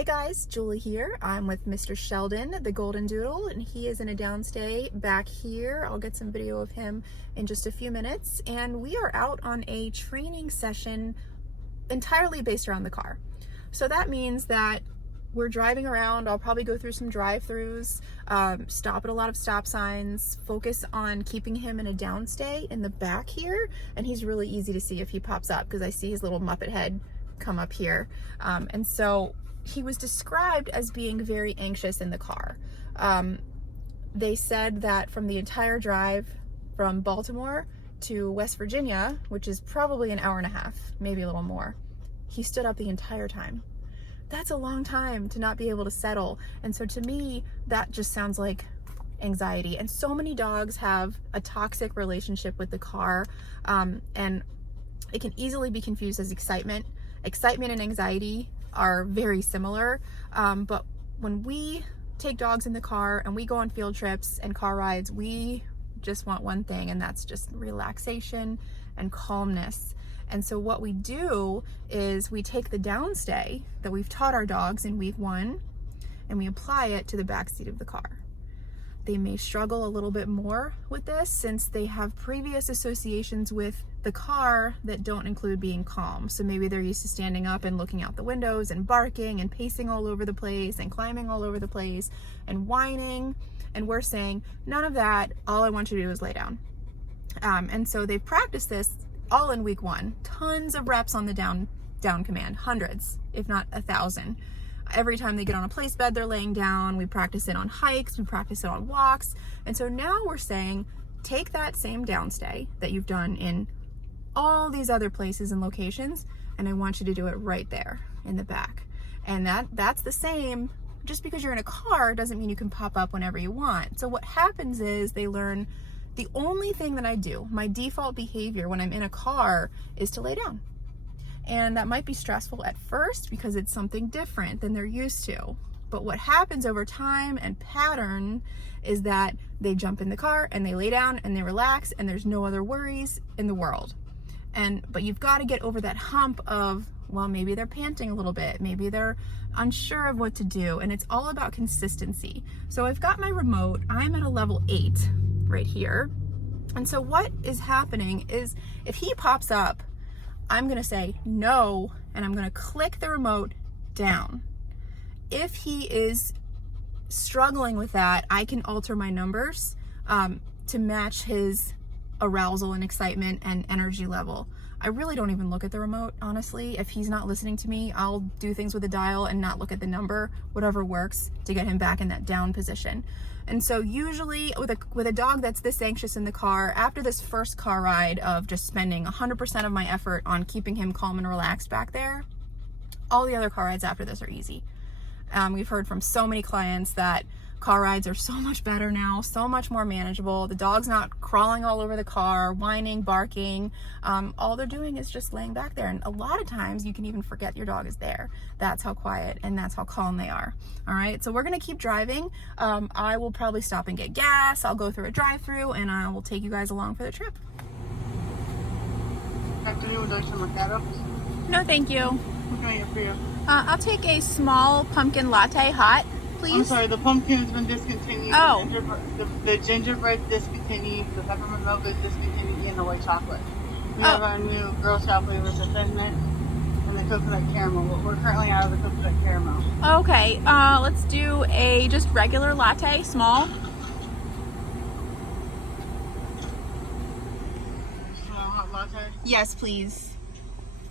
Hey guys, Julie here. I'm with Mr. Sheldon, the Golden Doodle, and he is in a downstay back here. I'll get some video of him in just a few minutes. And we are out on a training session entirely based around the car. So that means that we're driving around. I'll probably go through some drive-throughs, stop at a lot of stop signs, focus on keeping him in a downstay in the back here. And he's really easy to see if he pops up because I see his little Muppet head come up here. And so he was described as being very anxious in the car. They said that from the entire drive from Baltimore to West Virginia, which is probably an hour and a half, maybe a little more, he stood up the entire time. That's a long time to not be able to settle. And so to me, that just sounds like anxiety. And so many dogs have a toxic relationship with the car, and it can easily be confused as excitement. Excitement and anxiety are very similar, but when we take dogs in the car and we go on field trips and car rides, we just want one thing, and that's just relaxation and calmness. And so what we do is we take the downstay that we've taught our dogs in week 1 and we apply it to the back seat of the car. They may struggle a little bit more with this since they have previous associations with the car that don't include being calm. So maybe they're used to standing up and looking out the windows and barking and pacing all over the place and climbing all over the place and whining. And we're saying, none of that. All I want you to do is lay down. And so they've practiced this all in week 1. Tons of reps on the down command, hundreds, if not 1,000. Every time they get on a place bed, they're laying down. We practice it on hikes, we practice it on walks. And so now we're saying, take that same downstay that you've done in all these other places and locations, and I want you to do it right there in the back. And that's the same. Just because you're in a car doesn't mean you can pop up whenever you want. So what happens is they learn the only thing that I do, my default behavior when I'm in a car, is to lay down. And that might be stressful at first because it's something different than they're used to. But what happens over time and pattern is that they jump in the car and they lay down and they relax and there's no other worries in the world. But you've got to get over that hump of, well, maybe they're panting a little bit, maybe they're unsure of what to do, and it's all about consistency. So I've got my remote, I'm at a level 8 right here. And so what is happening is if he pops up, I'm gonna say no, and I'm gonna click the remote down. If he is struggling with that, I can alter my numbers to match his arousal and excitement and energy level. I really don't even look at the remote, honestly. If he's not listening to me, I'll do things with the dial and not look at the number, whatever works to get him back in that down position. And so usually with a dog that's this anxious in the car, after this first car ride of just spending 100% of my effort on keeping him calm and relaxed back there, all the other car rides after this are easy. We've heard from so many clients that car rides are so much better now, so much more manageable. The dog's not crawling all over the car, whining, barking. All they're doing is just laying back there. And a lot of times you can even forget your dog is there. That's how quiet and that's how calm they are. All right, so we're gonna keep driving. I will probably stop and get gas. I'll go through a drive-through and I will take you guys along for the trip. Afternoon, Dr. Mercado. No, thank you. What can I get for you? I'll take a small pumpkin latte hot, please. I'm sorry, the pumpkin's been discontinued. Oh. The gingerbread discontinued, the peppermint milk is discontinued, and the white chocolate. We have our new Girl Scout flavors, the Thin Mint and the coconut caramel. We're currently out of the coconut caramel. Okay, let's do a just regular latte, small. Small hot latte. Yes, please.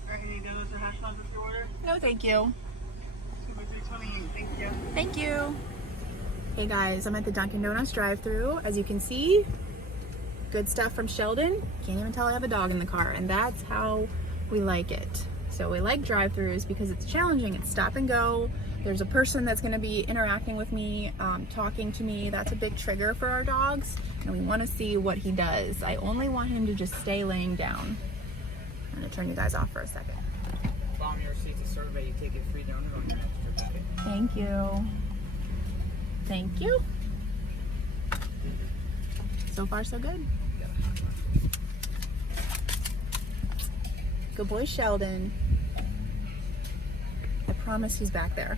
Alright, any donuts or hash browns with your order? No, thank you. 2 by 328, thank you. Thank you. Hey guys, I'm at the Dunkin' Donuts drive-thru. As you can see, good stuff from Sheldon. Can't even tell I have a dog in the car, and that's how we like it. So we like drive-thrus because it's challenging. It's stop and go. There's a person that's going to be interacting with me, talking to me. That's a big trigger for our dogs, and we want to see what he does. I only want him to just stay laying down. I'm going to turn you guys off for a second. On your receipt's a survey, you take a free donut on your next trip. Okay? Thank you. Thank you. So far, so good. Good boy, Sheldon. I promise he's back there.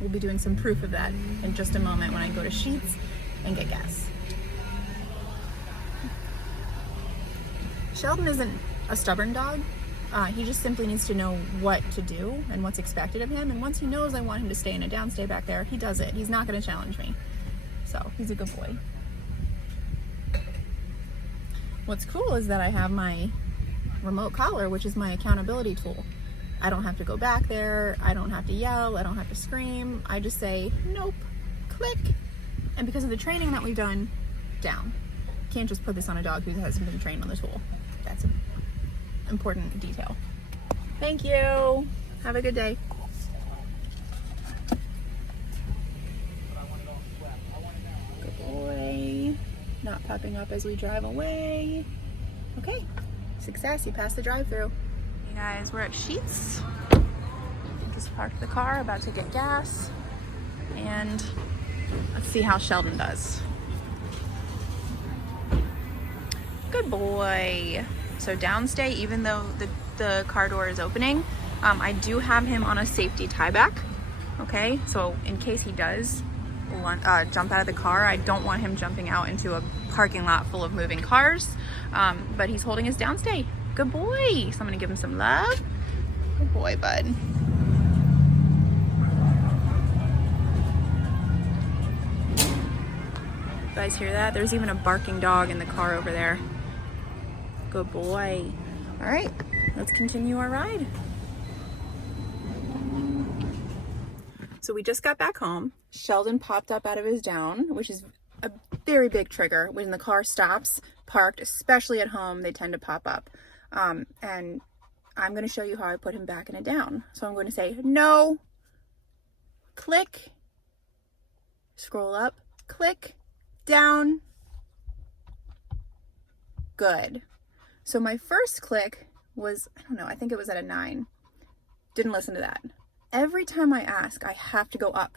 we'll be doing some proof of that in just a moment when I go to Sheetz and get gas. Sheldon isn't a stubborn dog. He just simply needs to know what to do and what's expected of him. And once he knows I want him to stay in a downstay back there, he does it. He's not going to challenge me. So he's a good boy. What's cool is that I have my remote collar, which is my accountability tool. I don't have to go back there. I don't have to yell. I don't have to scream. I just say, nope, click. And because of the training that we've done, down. Can't just put this on a dog who hasn't been trained on the tool. That's an important detail. Thank you. Have a good day. Good boy. Not popping up as we drive away. Okay, success. You passed the drive-through. Hey guys, we're at Sheetz. Just parked the car, about to get gas. And let's see how Sheldon does. Good boy. So downstay, even though the car door is opening, I do have him on a safety tie back. Okay, so in case he does jump out of the car, I don't want him jumping out into a parking lot full of moving cars. But he's holding his downstay. Good boy. So I'm gonna give him some love. Good boy, bud. You guys hear that? There's even a barking dog in the car over there. Good boy. All right, let's continue our ride. So we just got back home. Sheldon popped up out of his down, which is a very big trigger. When the car stops, parked, especially at home, they tend to pop up. And I'm going to show you how I put him back in a down. So I'm going to say, no, click, scroll up, click, down. Good. So my first click was, I don't know, I think it was at a 9. Didn't listen to that. Every time I ask, I have to go up,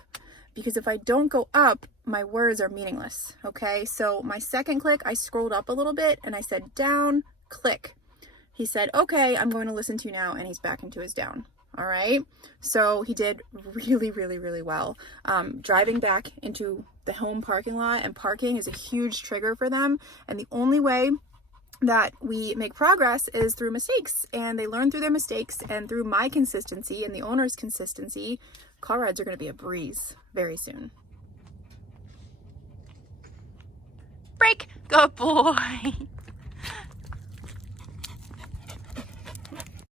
because if I don't go up, my words are meaningless. Okay, so my second click, I scrolled up a little bit and I said down, click. He said, okay, I'm going to listen to you now, and he's back into his down. All right, so he did really, really, really well. Driving back into the home parking lot and parking is a huge trigger for them, and the only way that we make progress is through mistakes, and they learn through their mistakes, and through my consistency and the owner's consistency, car rides are going to be a breeze very soon. Break. Good boy.